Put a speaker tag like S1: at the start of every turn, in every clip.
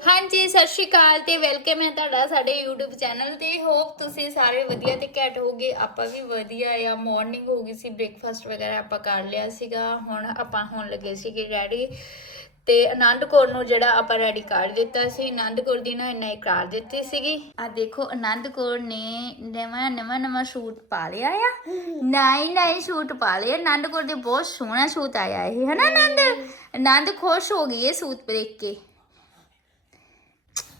S1: ਹਾਂਜੀ, ਸਤਿ ਸ਼੍ਰੀ ਅਕਾਲ ਤੇ ਵੈਲਕਮ ਹੈ ਤੁਹਾਡਾ ਸਾਡੇ YouTube ਚੈਨਲ ਤੇ। ਹੋਪ ਤੁਸੀਂ ਸਾਰੇ ਵਧੀਆ ਤੇ ਘੈਂਟ ਹੋਗੇ ਆਪਾਂ ਵੀ ਵਧੀਆ ਆ। ਮਾਰਨਿੰਗ ਹੋ ਗਈ ਸੀ ਬ੍ਰੇਕਫਾਸਟ ਵਗੈਰਾ ਆਪਾਂ ਕਰ ਲਿਆ ਸੀਗਾ। ਹੁਣ ਆਪਾਂ ਹੋਣ ਲੱਗੇ ਸੀਗੇ ਰੈਡੀ ਤੇ ਆਨੰਦ ਕੌਰ ਨੂੰ ਜਿਹੜਾ ਆਪਾਂ ਰੈਡੀ ਕਰ ਦਿੱਤਾ ਸੀ ਆਨੰਦ ਕੌਰ ਦੀ ਨਾ ਇੰਨਾ ਇਕਰਾਰ ਦਿੱਤੀ ਸੀਗੀ। ਆ ਦੇਖੋ ਆਨੰਦ ਕੌਰ ਨੇ ਨਵਾਂ ਨਵਾਂ ਨਵਾਂ ਸੂਟ ਪਾ ਲਿਆ ਆ। ਨਾਈ ਨਾਈ ਸੂਟ ਪਾ ਲਿਆ। ਆਨੰਦ ਕੌਰ ਦੇ ਬਹੁਤ ਸੋਹਣਾ ਸੂਟ ਆਇਆ ਇਹ ਹੈ ਨਾ ਆਨੰਦ ਆਨੰਦ ਖੁਸ਼ ਹੋ ਗਈ ਇਹ ਸੂਟ ਦੇਖ ਕੇ।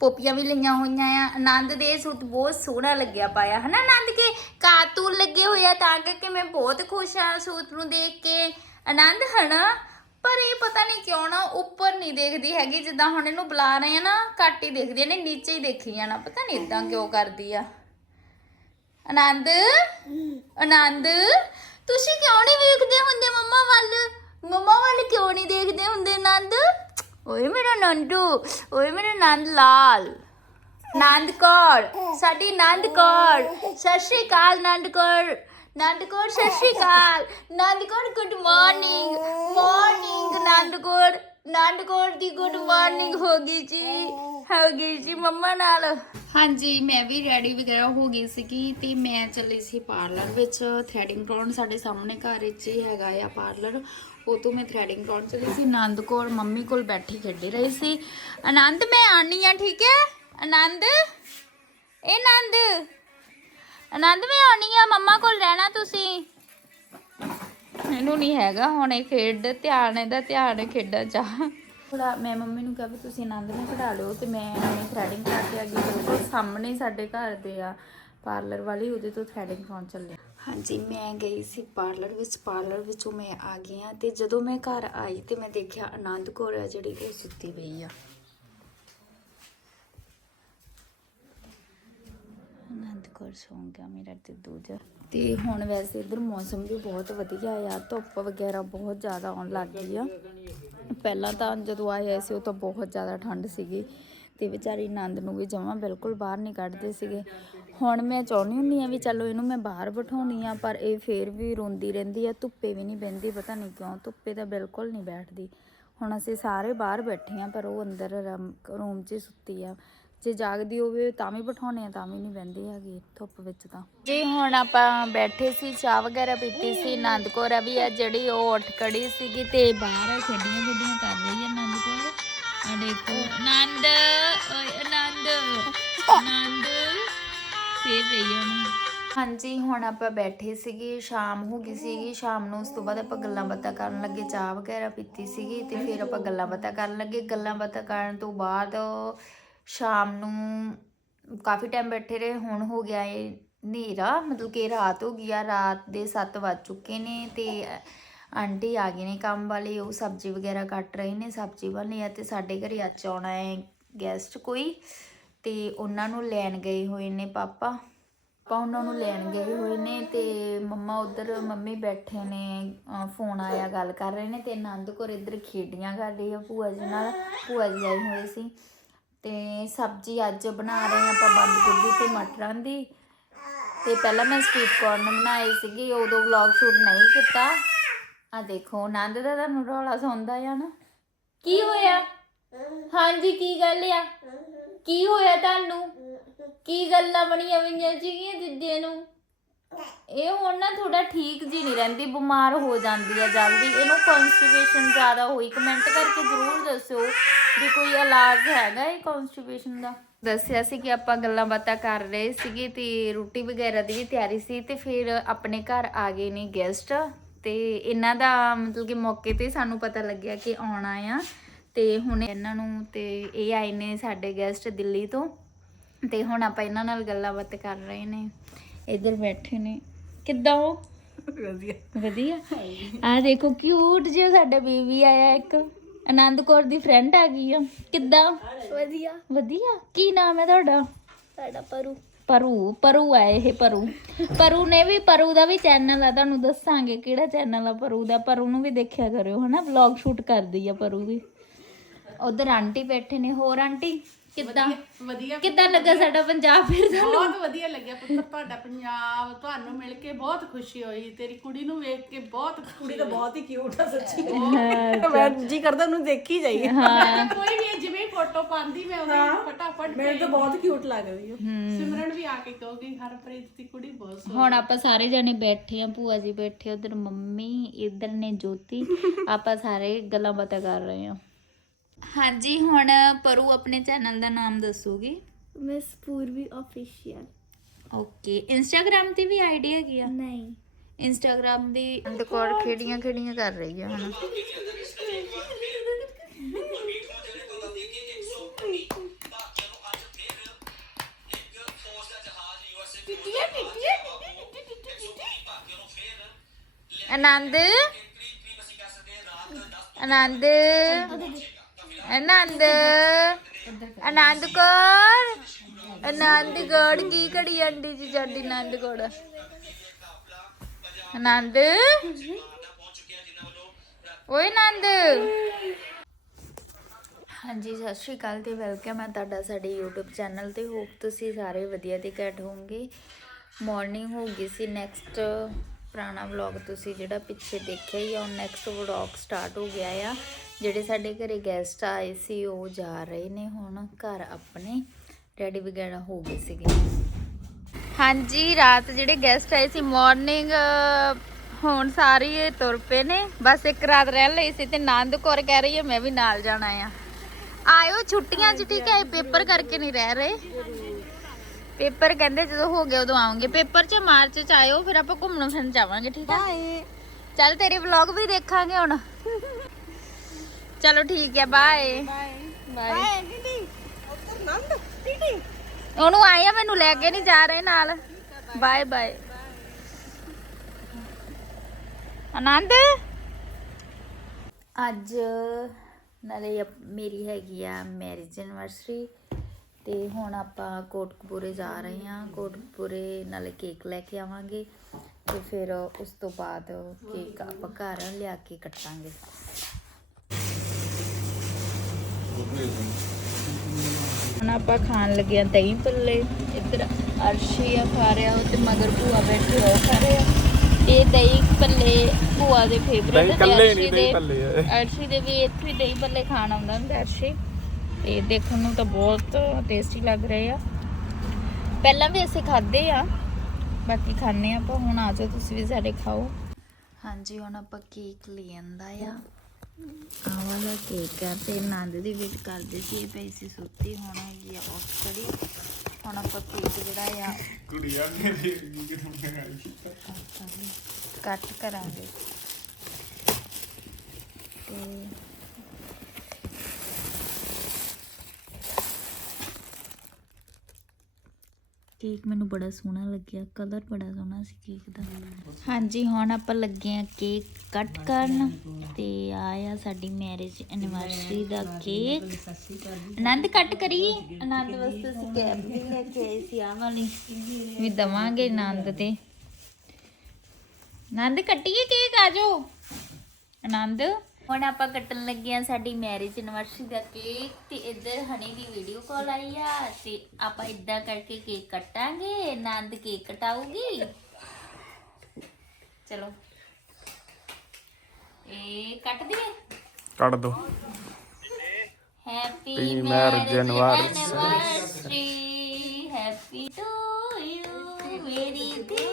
S1: ਪੋਪੀਆਂ ਵੀ ਲਈਆਂ ਹੋਈਆਂ ਆ। ਆਨੰਦ ਦੇ ਸੂਟ ਬਹੁਤ ਸੋਹਣਾ ਲੱਗਿਆ ਪਾਇਆ, ਹਨਾ ਆਨੰਦ ਕੇ? ਕਾਰਟੂਨ ਲੱਗੇ ਹੋਏ ਆ ਤਾਂ ਕਰਕੇ ਮੈਂ ਬਹੁਤ ਖੁਸ਼ ਆ ਸੂਟ ਨੂੰ ਦੇਖ ਕੇ। ਆਨੰਦ ਹਨਾ? ਪਰ ਇਹ ਪਤਾ ਨਹੀਂ ਕਿਉਂ ਨਾ ਉੱਪਰ ਨਹੀਂ ਦੇਖਦੀ ਹੈਗੀ, ਜਿੱਦਾਂ ਹੁਣ ਇਹਨੂੰ ਬੁਲਾ ਰਹੇ ਆ ਨਾ, ਘੱਟ ਹੀ ਦੇਖਦੀ ਆ ਨੇ ਨੀਚੇ ਹੀ ਦੇਖੀ ਜਾਣਾ ਪਤਾ ਨਹੀਂ ਇਦਾਂ ਕਿਉਂ ਕਰਦੀ ਆ। ਆਨੰਦ? ਆਨੰਦ? ਤੁਸੀਂ ਕਿਉਂ ਨਹੀਂ ਵੇਖਦੇ ਹੁੰਦੇ ਮੰਮਾ ਵੱਲ? ਮੰਮਾ ਵੱਲ ਕਿਉਂ ਨਹੀਂ ਦੇਖਦੇ ਹੁੰਦੇ ਆਨੰਦ? ਓਏ ਮੇਰਾ ਨੰਦੂ, ਓਏ ਮੇਰਾ ਨੰਦ ਲਾਲ। ਨੰਦ ਕੌਰ ਸਾਡੀ ਨੰਦ ਕੌਰ ਸਤਿ ਸ਼੍ਰੀ ਅਕਾਲ ਨੰਦ ਕੌਰ ਨੰਦ ਕੌਰ ਸਤਿ ਸ਼੍ਰੀ ਅਕਾਲ। Nand Kaur good morning morning Nand Kaur Nand Kaur ਦੀ ਗੁੱਡ ਮਾਰਨਿੰਗ ਹੋ ਗਈ ਜੀ। ਹੋ ਗਈ ਜੀ ਮੰਮਾ ਨਾਲ। ਹਾਂਜੀ, ਮੈਂ ਵੀ ਰੈਡੀ ਵਗੈਰਾ ਹੋ ਗਈ ਸੀਗੀ ਤੇ ਮੈਂ ਚੱਲੀ ਸੀ ਪਾਰਲਰ ਵਿੱਚ। ਥ੍ਰੈਡਿੰਗ ਕਰਾਉਣ ਸਾਡੇ ਸਾਹਮਣੇ ਘਰ ਵਿੱਚ ਹੀ ਹੈਗਾ ਆ ਪਾਰਲਰ ਉਹ ਤੋਂ ਮੈਂ ਥ੍ਰੈਡਿੰਗ ਕਰਾਉਣ ਚੱਲੀ ਸੀ। ਆਨੰਦ ਕੋਲ ਮੰਮੀ ਕੋਲ ਬੈਠੀ ਖੇਡੀ ਰਹੀ ਸੀ। ਆਨੰਦ ਮੈਂ ਆਣੀ ਆ ਠੀਕ ਹੈ? ਆਨੰਦ ਇਹ ਆਨੰਦ ਆਨੰਦ ਮੈਂ ਆਉਣੀ ਆ ਮੰਮਾ ਕੋਲ ਰਹਿਣਾ ਤੁਸੀਂ। ਇਹਨੂੰ ਨਹੀਂ ਹੈਗਾ ਹੁਣ ਇਹ ਖੇਡ, ਧਿਆਨ ਇਹਦਾ ਧਿਆਨ ਖੇਡਾਂ ਚ। ਥੋੜਾ ਮੈਂ ਮੰਮੀ ਨੂੰ ਕਿਹਾ ਵੀ ਤੁਸੀਂ ਆਨੰਦ ਨੂੰ ਖੜਾ ਲਿਓ ਤੇ ਮੈਂ ਆਪਣੀ ਥ੍ਰੈਡਿੰਗ ਕਰਕੇ ਆ ਬਿਲਕੁਲ ਸਾਹਮਣੇ ਸਾਡੇ ਘਰ ਦੇ ਆ ਪਾਰਲਰ ਵਾਲੀ, ਉਹਦੇ ਤੋਂ ਥ੍ਰੈਡਿੰਗ ਕਰਾਉਣ ਚੱਲੇ। ਹਾਂਜੀ, ਮੈਂ ਗਈ ਸੀ ਪਾਰਲਰ ਵਿੱਚ, ਪਾਰਲਰ ਵਿੱਚੋਂ ਮੈਂ ਆ ਗਈ ਆ ਤੇ ਜਦੋਂ ਮੈਂ ਘਰ ਆਈ ਤੇ ਮੈਂ ਦੇਖਿਆ ਆਨੰਦ ਕੌਰ ਆ ਜਿਹੜੀ ਉਹ ਸੁੱਤੀ ਪਈ ਆ। ਆਨੰਦ ਕੌਰ ਸੌਂ ਗਿਆ ਮੇਰਾ ਤੇ ਦੂਜਾ ਤੇ ਹੁਣ ਵੈਸੇ ਇਧਰ ਮੌਸਮ ਵੀ ਬਹੁਤ ਵਧੀਆ ਆ, ਧੁੱਪ ਵਗੈਰਾ ਬਹੁਤ ਜ਼ਿਆਦਾ ਆਉਣ ਲੱਗ ਗਈ ਆ। ਪਹਿਲਾਂ ਤਾਂ ਜਦੋਂ ਆਏ ਸੀ ਉਹ ਤਾਂ ਬਹੁਤ ਜ਼ਿਆਦਾ ਠੰਡ ਸੀਗੀ। ਤੇ ਵਿਚਾਰੀ ਆਨੰਦ ਨੂੰ ਵੀ ਜਮਾਂ ਬਿਲਕੁਲ ਬਾਹਰ ਨਹੀਂ ਕੱਢਦੇ ਸੀਗੇ। ਹੁਣ ਮੈਂ ਚਾਹੁੰਦੀ ਹੁੰਦੀ ਆ ਵੀ ਚਲੋ ਇਹਨੂੰ ਮੈਂ ਬਾਹਰ ਬਿਠਾਉਣੀ ਆ ਪਰ ਇਹ ਫੇਰ ਵੀ ਰੋਂਦੀ ਰਹਿੰਦੀ ਆ, ਧੁੱਪੇ ਵੀ ਨਹੀਂ ਬਹਿੰਦੀ, ਪਤਾ ਨਹੀਂ ਕਿਉਂ ਧੁੱਪੇ ਤਾਂ ਬਿਲਕੁਲ ਨਹੀਂ ਬੈਠਦੀ। ਹੁਣ ਅਸੀਂ ਸਾਰੇ ਬਾਹਰ ਬੈਠੇ ਆ ਪਰ ਉਹ ਅੰਦਰ ਰੂਮ 'ਚ ਸੁੱਤੀ ਆ। ਜੇ ਜਾਗਦੀ ਹੋਵੇ ਤਾਂ ਵੀ ਬਿਠਾਉਣੇ ਆ, ਤਾਂ ਵੀ ਨਹੀਂ ਬਹਿੰਦੀ ਹੈਗੀ ਧੁੱਪ ਵਿੱਚ ਤਾਂ। ਜੀ, ਹੁਣ ਆਪਾਂ ਬੈਠੇ ਸੀ, ਚਾਹ ਵਗੈਰਾ ਪੀਤੀ ਸੀ ਆਨੰਦ ਕੌਰ ਵੀ ਆ ਜਿਹੜੀ ਉਹ ਉੱਠ ਖੜੀ ਸੀਗੀ ਤੇ ਬਾਹਰ ਖੇਡੀਆਂ ਖੇਡੀਆਂ ਕਰ ਰਹੀ ਹੈ ਆਨੰਦ ਆ ਦੇਖੋ ਆਨੰਦ ਓਏ ਆਨੰਦ ਆਨੰਦ ਫੇਰ ਰਹੀ ਆ ਉਹਨੂੰ ਹਾਂਜੀ ਹੁਣ ਆਪਾਂ ਬੈਠੇ ਸੀਗੇ ਸ਼ਾਮ ਹੋ ਗਈ ਸੀਗੀ ਸ਼ਾਮ ਨੂੰ ਉਸ ਤੋਂ ਬਾਅਦ ਆਪਾਂ ਗੱਲਾਂ ਬਾਤਾਂ ਕਰਨ ਲੱਗੇ ਚਾਹ ਵਗੈਰਾ ਪੀਤੀ ਸੀਗੀ ਤੇ ਫਿਰ ਆਪਾਂ ਗੱਲਾਂ ਬਾਤਾਂ ਕਰਨ ਲੱਗੇ। ਗੱਲਾਂ ਬਾਤਾਂ ਕਰਨ ਤੋਂ ਬਾਅਦ ਸ਼ਾਮ ਨੂੰ ਕਾਫੀ ਟਾਈਮ ਬੈਠੇ ਰਹੇ ਹੁਣ ਹੋ ਗਿਆ ਏ ਹਨੇਰਾ ਮਤਲਬ ਕਿ ਰਾਤ ਹੋ ਗਈ ਆ ਰਾਤ ਦੇ 7 ਵੱਜ ਚੁੱਕੇ ਨੇ ਤੇ ਆਂਟੀ ਆ ਗਏ ਨੇ ਕੰਮ ਵਾਲੇ, ਉਹ ਸਬਜ਼ੀ ਵਗੈਰਾ ਕੱਟ ਰਹੇ ਨੇ, ਸਬਜ਼ੀ ਬਣਨੀ ਆ ਤੇ ਸਾਡੇ ਘਰੇ ਅੱਜ ਆਉਣਾ ਹੈ ਗੈਸਟ ਕੋਈ ਤੇ ਉਹਨਾਂ ਨੂੰ ਲੈਣ ਗਏ ਹੋਏ ਨੇ ਪਾਪਾ। ਪਾਪਾ ਉਹਨਾਂ ਨੂੰ ਲੈਣ ਗਏ ਹੋਏ ਨੇ ਤੇ ਮੰਮਾ ਉਧਰ, ਮੰਮੀ ਬੈਠੇ ਨੇ ਫੋਨ ਆਇਆ, ਗੱਲ ਕਰ ਰਹੇ ਨੇ ਤੇ ਆਨੰਦ ਕੌਰ ਇੱਧਰ ਖੇਡੀਆਂ ਕਰ ਰਹੀ ਆ ਭੂਆ ਜੀ ਨਾਲ, ਭੂਆ ਜੀ ਆਈ ਹੋਈ ਸੀ। ਤੇ ਸਬਜ਼ੀ ਅੱਜ ਬਣਾ ਰਹੇ ਹਾਂ ਆਪਾਂ ਬੰਦ ਗੋਭੀ ਤੇ ਮਟਰਾਂ ਦੀ। ਤੇ ਪਹਿਲਾਂ ਮੈਂ ਸਵੀਟ ਕੋਰਨ ਬਣਾਏ ਸੀਗੇ, ਉਦੋਂ ਵਲੌਗ ਸ਼ੂਟ ਨਹੀਂ ਕੀਤਾ। ਆ ਦੇਖੋ ਆਨੰਦ ਦਾ ਤੁਹਾਨੂੰ ਰੌਲਾ ਸੌਂਦਾ ਆ ਨਾ। ਕੀ ਹੋਇਆ? ਹਾਂਜੀ ਕੀ ਗੱਲ ਆ? ਕੀ ਹੋਇਆ ਤੁਹਾਨੂੰ? ਕੀ ਗੱਲਾਂ ਬਣੀਆਂ ਹੋਈਆਂ ਸੀਗੀਆਂ ਦੂਜੇ ਨੂੰ? ਇਹ ਹੁਣ ਨਾ ਥੋੜਾ ਠੀਕ ਜੀ ਨਹੀਂ ਰਹਿੰਦੀ ਬਿਮਾਰ ਹੋ ਜਾਂਦੀ ਆ ਜਲਦੀ। ਇਹਨੂੰ ਕਨਸਟੀਪੇਸ਼ਨ ਜ਼ਿਆਦਾ ਹੋਈ। ਕਮੈਂਟ ਕਰਕੇ ਜ਼ਰੂਰ ਦੱਸਿਓ ਵੀ ਕੋਈ ਇਲਾਜ ਹੈਗਾ ਇਹ ਕਨਸਟੀਪੇਸ਼ਨ ਦਾ? ਦੱਸਿਆ ਸੀ ਕਿ ਆਪਾਂ ਗੱਲਾਂ ਬਾਤਾਂ ਕਰ ਰਹੇ ਸੀਗੇ ਤੇ ਰੋਟੀ ਵਗੈਰਾ ਦੀ ਵੀ ਤਿਆਰੀ ਸੀ ਤੇ ਫਿਰ ਆਪਣੇ ਘਰ ਆ ਗਏ ਨੇ ਗੈਸਟ ਤੇ ਇਹਨਾਂ ਦਾ ਮਤਲਬ ਕਿ ਮੌਕੇ ਤੇ ਸਾਨੂੰ ਪਤਾ ਲੱਗਿਆ ਕਿ ਆਉਣਾ ਆ ਤੇ ਹੁਣ ਇਹਨਾਂ ਨੂੰ ਤੇ ਇਹ ਆਏ ਨੇ ਸਾਡੇ ਗੈਸਟ ਦਿੱਲੀ ਤੋਂ ਤੇ ਹੁਣ ਆਪਾਂ ਇਹਨਾਂ ਨਾਲ ਗੱਲਾਂ ਬਾਤਾਂ ਕਰ ਰਹੇ ਨੇ। ਇੱਧਰ ਬੈਠੇ ਨੇ। ਕਿੱਦਾਂ ਹੋ?
S2: ਵਧੀਆ।
S1: ਵਧੀਆ? ਆ ਦੇਖੋ ਕਿਊਟ ਜਿਹਾ ਸਾਡਾ ਬੇਬੀ ਆਇਆ ਇੱਕ। ਆਨੰਦ ਕੌਰ ਦੀ ਫਰੈਂਡ ਆ ਗਈ ਆ। ਕਿੱਦਾਂ?
S2: ਵਧੀਆ।
S1: ਵਧੀਆ? ਕੀ ਨਾਮ ਹੈ ਤੁਹਾਡਾ?
S2: ਸਾਡਾ ਪਰੂ।
S1: ਪਰੂ ਪਰੂ ਆ ਇਹ ਪਰੂ। ਪਰੂ ਨੇ ਵੀ, ਪਰੂ ਦਾ ਵੀ ਚੈਨਲ ਆ, ਤੁਹਾਨੂੰ ਦੱਸਾਂਗੇ ਕਿਹੜਾ ਚੈਨਲ ਆ ਪਰੂ ਦਾ। ਪਰੂ ਨੂੰ ਵੀ ਦੇਖਿਆ ਕਰਿਓ, ਹਨਾ? ਵਲੌਗ ਸ਼ੂਟ ਕਰਦੀ ਆ ਪਰੂ ਵੀ। ਉਧਰ ਆਂਟੀ ਬੈਠੇ ਨੇ, ਹੋਰ ਆਂਟੀ? ਕਿੱਦਾਂ?
S3: ਵਧੀਆ
S1: ਕਿੱਦਾਂ ਲੱਗਾ ਸਾਡਾ ਪੰਜਾਬ ਫਿਰ
S3: ਬਹੁਤ ਵਧੀਆ ਲੱਗਿਆ ਪੁੱਤਰ ਤੁਹਾਡਾ ਪੰਜਾਬ ਤੁਹਾਨੂੰ ਮਿਲ ਕੇ ਬਹੁਤ ਖੁਸ਼ੀ ਹੋਈ ਤੇਰੀ ਕੁੜੀ ਨੂੰ ਵੇਖ ਕੇ ਬਹੁਤ ਕੁੜੀ ਤਾਂ ਬਹੁਤ ਹੀ ਕਿਊਟ ਆ ਸੱਚੀ।
S2: ਮੈਂ ਜੀ ਕਰਦਾ ਉਹਨੂੰ ਦੇਖੀ ਜਾਈਏ।
S3: ਕੋਈ ਵੀ ਜਿਵੇਂ ਫੋਟੋ ਪਾਉਂਦੀ ਮੈਂ ਉਹਦੀ ਫਟਾਫਟ
S2: ਮੈਨੂੰ ਤਾਂ ਬਹੁਤ ਕਿਊਟ ਲੱਗਦੀ ਹੈ।
S3: ਸਿਮਰਨ ਵੀ ਆ ਕੇ ਕਹੋਗੀ ਹਰਪ੍ਰੀਤ ਦੀ ਕੁੜੀ ਬਹੁਤ ਸੋਹਣੀ।
S1: ਹੁਣ ਆਪਾਂ ਸਾਰੇ ਜਣੇ ਬੈਠੇ ਆ ਭੂਆ ਜੀ ਬੈਠੇ ਉਧਰ ਮੰਮੀ ਇਧਰ ਨੇ ਜੋਤੀ। ਆਪਾਂ ਸਾਰੇ ਗੱਲਾਂ ਬਾਤਾਂ ਕਰ ਰਹੇ ਆ। ਹਾਂਜੀ ਹੁਣ ਪਰੂ ਆਪਣੇ ਚੈਨਲ ਦਾ ਨਾਮ ਦੱਸੂਗੀ
S2: Miss Purvi official
S1: okay Instagram ਤੇ ਵੀ ਆਈਡੀ ਹੈਗੀ ਆ
S2: ਨਹੀਂ
S1: ਇੰਸਟਾਗ੍ਰam ਦੀ ਅੰਡਕੋਰ ਖੇੜੀਆਂ ਖੇੜੀਆਂ ਕਰ ਰਹੀ ਆ ਹੁਣ ਆਨੰਦ ਆਨੰਦ ਆਨੰਦ ਆਨੰਦ ਕੌਰ ਆਨੰਦ ਗੜ ਕੀ ਘੜੀ ਅੰਡੀ ਜੀ ਜਾਂਦੀ ਆਨੰਦ ਕੌਰ ਆਨੰਦ ਓਏ ਆਨੰਦ ਹਾਂਜੀ, ਸਤਿ ਸ਼੍ਰੀ ਅਕਾਲ ਤੇ ਵੈਲਕਮ ਹੈ ਤੁਹਾਡਾ ਸਾਡੇ YouTube ਚੈਨਲ ਤੇ। ਹੋਪ ਤੁਸੀਂ ਸਾਰੇ ਵਧੀਆ ਤੇ ਘੈਂਟ ਹੋਵੋਗੇ। ਮਾਰਨਿੰਗ ਹੋ ਗਈ ਸੀ ਨੈਕਸਟ ਪੁਰਾਣਾ ਵਲੌਗ ਤੁਸੀਂ ਜਿਹੜਾ ਪਿੱਛੇ ਦੇਖਿਆ ਹੀ ਆ। ਹੁਣ ਨੈਕਸਟ ਵਲੌਗ ਸਟਾਰਟ ਹੋ ਗਿਆ ਆ। ਜਿਹੜੇ ਸਾਡੇ ਘਰੇ ਗੈਸਟ ਆਏ ਸੀ ਉਹ ਜਾ ਰਹੇ ਨੇ ਹੁਣ ਘਰ ਆਪਣੇ। ਰੈਡੀ ਵਗੈਰਾ ਹੋ ਗਏ ਸੀਗੇ। ਹਾਂਜੀ ਰਾਤ ਜਿਹੜੇ ਗੈਸਟ ਆਏ ਸੀ ਮਾਰਨਿੰਗ ਹੁਣ ਸਾਰੀ ਇਹ ਤੁਰ ਪਏ ਨੇ। ਬਸ ਇੱਕ ਰਾਤ ਰਹਿ ਲਈ ਸੀ ਤੇ ਆਨੰਦ ਕੌਰ ਕਹਿ ਰਹੀ ਹੈ ਮੈਂ ਵੀ ਨਾਲ ਜਾਣਾ ਆ। ਆਇਓ ਛੁੱਟੀਆਂ 'ਚ ਠੀਕ ਹੈ ਪੇਪਰ ਕਰਕੇ ਨਹੀਂ ਰਹਿ ਰਹੇ। ਪੇਪਰ ਕਹਿੰਦੇ ਜਦੋਂ ਹੋ ਗਿਆ ਉਦੋਂ ਆਉਂਗੇ ਪੇਪਰ 'ਚ ਮਾਰਚ 'ਚ ਆਇਓ ਫਿਰ ਆਪਾਂ ਘੁੰਮਣ ਫਿਰਨ ਜਾਵਾਂਗੇ ਠੀਕ ਹੈ। ਚੱਲ ਤੇਰੇ ਵਲੌਗ ਵੀ ਦੇਖਾਂਗੇ ਹੁਣ। ਚਲੋ ਠੀਕ ਹੈ ਬਾਏ ਬਾਏ ਉਹਨੂੰ ਆਏ ਆ ਮੈਨੂੰ ਲੈ ਕੇ ਨਹੀਂ ਜਾ ਰਹੇ ਨਾਲ। Bye bye Anand? ਅੱਜ ਨਾਲੇ ਮੇਰੀ ਹੈਗੀ ਆ ਮੈਰਿਜ ਐਨਵਰਸਰੀ ਤੇ ਹੁਣ ਆਪਾਂ ਕੋਟਕਪੂਰੇ ਜਾ ਰਹੇ ਹਾਂ। ਕੋਟਕਪੂਰੇ ਨਾਲੇ ਕੇਕ ਲੈ ਕੇ ਆਵਾਂਗੇ ਤੇ ਫਿਰ ਉਸ ਤੋਂ ਬਾਅਦ ਕੇਕ ਆਪਾਂ ਘਰ ਲਿਆ ਕੇ ਕੱਟਾਂਗੇ। ਹੁਣ ਆਪਾਂ ਖਾਣ ਲੱਗੇ ਆ ਦਹੀਂ ਭੱਲੇ। ਇੱਧਰ ਅਰਸ਼ੀ ਆ ਖਾ ਰਿਹਾ ਉਹ ਤੇ ਮਗਰ ਭੂਆ ਬੈਠੇ ਹੋ ਖਾ ਰਹੇ। ਆ ਇਹ ਦਹੀਂ ਭੱਲੇ ਭੂਆ ਦੇ ਫੇਵਰੇਟ
S4: ਦਹੀਂ ਕੱਲੇ ਨਹੀਂ ਦਹੀਂ ਭੱਲੇ ਆ। ਇਹ।
S1: ਅਰਸ਼ੀ ਦੇ ਵੀ ਇੱਥੇ ਦਹੀਂ ਭੱਲੇ ਖਾਣ ਆਉਂਦਾ ਹੁੰਦਾ ਅਰਸ਼ੀ। ਤੇ ਦੇਖਣ ਨੂੰ ਤਾਂ ਬਹੁਤ ਟੇਸਟੀ ਲੱਗ ਰਹੇ ਆ। ਪਹਿਲਾਂ ਵੀ ਅਸੀਂ ਖਾਦੇ ਆ ਬਾਕੀ ਖਾਣੇ ਆਪਾਂ। ਹੁਣ ਆ ਜਾਓ ਤੁਸੀਂ ਵੀ ਸਾਡੇ ਖਾਓ। ਹਾਂਜੀ ਹੁਣ ਆਪਾਂ ਕੇਕ ਲੈ ਆਂਦਾ ਆ। ਆਹ ਵਾਲਾ ਕੇਕ ਆ ਤੇ ਨੰਦ ਦੀ ਵੇਟ ਕਰਦੇ ਸੀ ਇਹ ਪਈ ਸੀ ਸੁੱਤੀ ਹੁਣ ਹੈਗੀ ਆ ਉੱਠ ਖੜੀ। ਹੁਣ ਆਪਾਂ ਕੇਕ ਜਿਹੜਾ ਆ
S4: ਕੁੜੀਆਂ ਮੇਰੀ ਕਿਹਨੂੰ
S1: ਕੱਟ ਕਰਾਂਗੇ। ਤੇ ਕੇਕ ਮੈਨੂੰ ਬੜਾ ਸੋਹਣਾ ਲੱਗਿਆ ਕਲਰ ਬੜਾ ਸੋਹਣਾ ਸੀ ਕੇਕ ਦਾ। ਹਾਂਜੀ ਹੁਣ ਆਪਾਂ ਲੱਗੇ ਆ ਕੇਕ ਕੱਟ ਕਰਨ ਤੇ ਆਇਆ ਸਾਡੀ ਮੈਰਿਜ ਐਨਵਰਸਰੀ ਦਾ ਕੇਕ ਆਨੰਦ ਕੱਟ ਕਰੀਏ ਆਨੰਦ ਵਾਸਤੇ ਅਸੀਂ ਕੈਪ ਵੀ ਲੈ ਕੇ ਆਏ ਸੀ ਆਹ ਵਾਲੀ ਵੀ ਦਵਾਂਗੇ ਆਨੰਦ ਤੇ। ਆਨੰਦ, ਕੱਟੀਏ ਕੇਕ ਆ ਆਨੰਦ। ਹੁਣ ਆਪਾਂ ਕੱਟਣ ਲੱਗੇ ਆ ਸਾਡੀ ਮੈਰਿਜ ਐਨੀਵਰਸਰੀ ਦਾ ਕੇਕ ਤੇ ਇੱਧਰ ਹਣੀ ਦੀ ਵੀਡੀਓ ਕਾਲ ਆਈ ਆ। ਤੇ ਆਪਾਂ ਇਦਾਂ ਕਰਕੇ ਕੇਕ ਕੱਟਾਂਗੇ। ਆਨੰਦ ਕੇਕ ਕਟਾਊਗੀ। ਚਲੋ। ਇਹ ਕੱਟ ਦਈਏ
S4: ਕੱਢ ਦੋ
S1: happy
S4: Happy
S1: marriage anniversary happy to you ਮੇਰੀ ਦੀਦੀ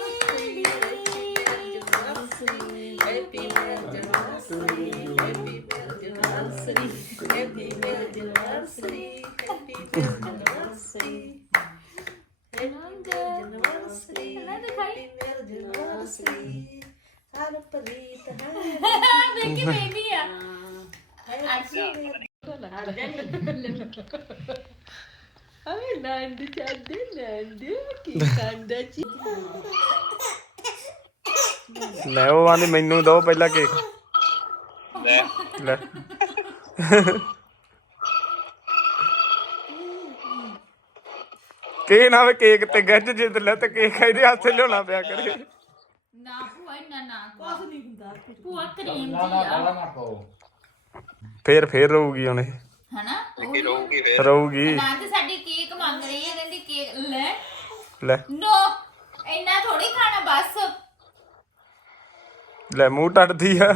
S1: ਦੇਖੀ
S4: ਲੈ ਉਹ ਆਂਦੀ ਮੈਨੂੰ ਦੋ ਪਹਿਲਾਂ ਕੇਕ। ਲੈ। ਲੈ। ਕੇ ਨਾ ਵੇ ਕੇਕ ਤੇ ਗੱਜ ਜਿੱਦ ਲੈ ਤੇ ਕੇਕ ਇਹਦੇ ਹੱਥੇ ਲਿਆਉਣਾ ਪਿਆ ਕਰੇ।
S1: ਨਾ ਭੂਆ ਇੰਨਾ ਨਾ ਕੁਝ ਨਹੀਂ ਹੁੰਦਾ। ਭੂਆ ਕਰੀਮ ਦੀ ਆ।
S4: ਫੇਰ ਫੇਰ ਰਹੂਗੀ ਹੁਣ ਇਹ।
S1: ਹਨਾ?
S4: ਰਹੂਗੀ
S1: ਆਨੰਦ ਸਾਡੀ ਕੇਕ ਮੰਗ ਰਹੀ ਹੈ ਕਹਿੰਦੀ ਕੇਕ ਲੈ।
S4: ਲੈ।
S1: ਨੋ ਇੰਨਾ ਥੋੜੀ ਖਾਣਾ ਬਸ।
S4: ਲੈ ਮੂੰਹ ਟੱਟਦੀ ਆ।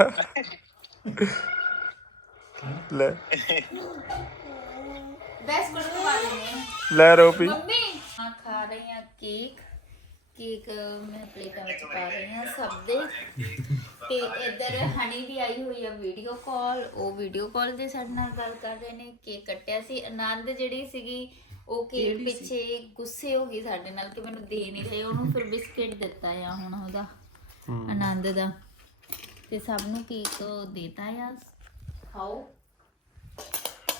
S4: ਲੈ।
S1: ਬੈਸ ਕੋਲ ਖਵਾ ਲੈਣੇ ਆ।
S4: ਲੈ ਰੋਪੀ।
S1: ਮੰਮੀ। ਆ ਖਾ ਰਹੇ ਆ ਕੇਕ ਕੇਕ ਮੈਂ ਪਲੇਟਾਂ ਵਿੱਚ ਪਾ ਰਹੀ ਹਾਂ ਸਭ ਦੇ। ਤੇ ਇੱਧਰ ਹਣੀ ਵੀ ਆਈ ਹੋਈ ਆ ਵੀਡੀਓ ਕਾਲ ਉਹ ਵੀਡੀਓ ਕਾਲ ਦੇ ਸਾਡੇ ਨਾਲ ਗੱਲ ਕਰ ਰਹੇ ਨੇ ਕੇਕ ਕੱਟਿਆ ਸੀ। ਆਨੰਦ ਜਿਹੜੀ ਸੀਗੀ ਉਹ ਕੇਕ ਪਿੱਛੇ ਗੁੱਸੇ ਹੋ ਗਈ ਸਾਡੇ ਨਾਲ ਕਿ ਮੈਨੂੰ ਦੇ ਨਹੀਂ ਰਹੇ ਉਹਨੂੰ ਫਿਰ ਬਿਸਕਿਟ ਦਿੱਤਾ ਆ ਹੁਣ ਉਹਦਾ ਆਨੰਦ ਦਾ। ਤੇ ਸਭ ਨੂੰ ਕੇਕ ਦੇਤਾ ਆ? ਖਾਓ।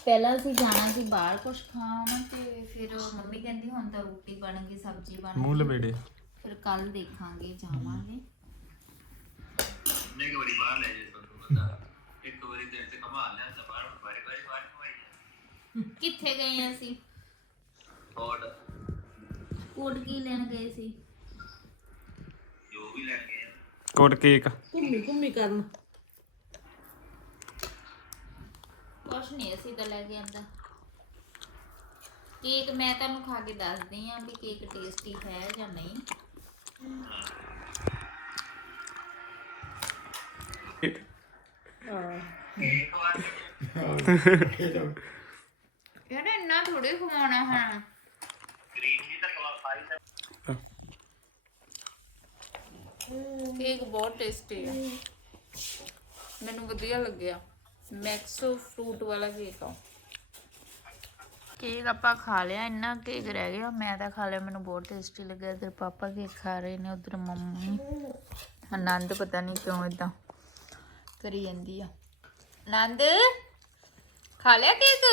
S1: ਪਹਿਲਾਂ ਅਸੀਂ ਜਾਣਾ ਸੀ ਬਾਹਰ ਕੁਝ ਖਾਣ ਤੇ ਫਿਰ ਮੰਮੀ ਕਹਿੰਦੀ ਹੁਣ ਤਾਂ ਰੋਟੀ ਬਣ ਗਈ ਸਬਜ਼ੀ ਬਣ
S4: ਮੂੰਹ
S1: ਗਈ।
S4: ਲਪੇੜੇ
S1: ਫਿਰ ਕੱਲ ਦੇਖਾਂਗੇ ਜਾਵਾਂਗੇ।
S5: ਇੱਕ ਵਾਰੀ ਬਾਹਰ ਲੈ ਜੇ ਤੁਹਾਨੂੰ ਬੰਦਾ। ਇੱਕ ਵਾਰੀ ਦਿਨ ਤੇ ਕਮਾ ਲਿਆ ਤਾਂ ਬਾਹਰ ਬਾਰੀ ਬਾਰੀ ਬਾਹਰ ਕਮਾਈ
S1: ਕਿੱਥੇ ਗਏ ਅਸੀਂ?
S5: ਔਰ
S1: ਕੋਟ ਕੀ ਲੈਣ ਗਏ ਸੀ?
S5: ਜੋ ਵੀ ਲੈ ਕੇ ਆ
S4: ਕੋਟ ਕੇਕ।
S3: ਘੁੰਮੀ ਘੁੰਮੀ ਕਰਨ।
S1: ਕੁਛ ਨਹੀਂ ਅਸੀਂ ਤਾਂ ਲੈ ਕੇ ਆਂਦਾ। ਕੇਕ ਮੈਂ ਤੁਹਾਨੂੰ ਖਾ ਕੇ ਦੱਸਦੀ ਆ ਵੀ ਕੇਕ ਟੇਸਟੀ ਹੈ ਜਾਂ ਨਹੀਂ। ਯਾਰ ਇੰਨਾ ਥੋੜੀ ਖਵਾਉਣਾ ਹੈ। ਕੇਕ ਬਹੁਤ ਟੇਸਟੀ ਆ। ਮੈਨੂੰ ਵਧੀਆ ਲੱਗਿਆ। ਮੈਕਸੋ ਫਰੂਟ ਵਾਲਾ ਕੇਕ ਆ। ਕੇਕ ਆਪਾਂ ਖਾ ਲਿਆ, ਇੰਨਾ ਕੇਕ ਰਹਿ ਗਿਆ। ਮੈਂ ਤਾਂ ਖਾ ਲਿਆ, ਮੈਨੂੰ ਬਹੁਤ ਟੇਸਟੀ ਲੱਗਿਆ। ਇਧਰ ਪਾਪਾ ਕੇਕ ਖਾ ਰਹੇ ਨੇ, ਉਧਰ ਮੰਮੀ। ਆਨੰਦ ਪਤਾ ਨਹੀਂ ਕਿਉਂ ਇਦਾਂ ਕਰੀ ਜਾਂਦੀ ਆ। ਨੰਦ ਖਾ ਲਿਆ ਕੇਕ